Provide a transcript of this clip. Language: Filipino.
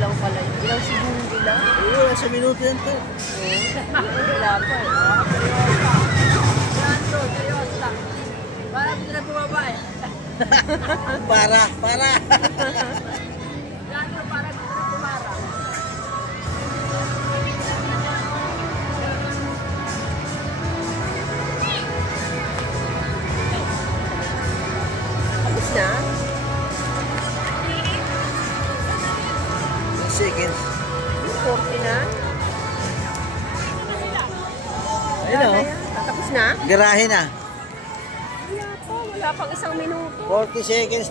lang pala yun. Ilang segundo lang? Oo, sa minuto yan to. Wala pa eh. Yan bro, seryoso lang. Para hindi na bumaba eh. Para. Yan bro, para hindi na bumara. Tapos na? Seconds. 40 na? Ayun o. Tapos na? Garahe na. Wala pa, wala pang isang minuto. 40 seconds lang.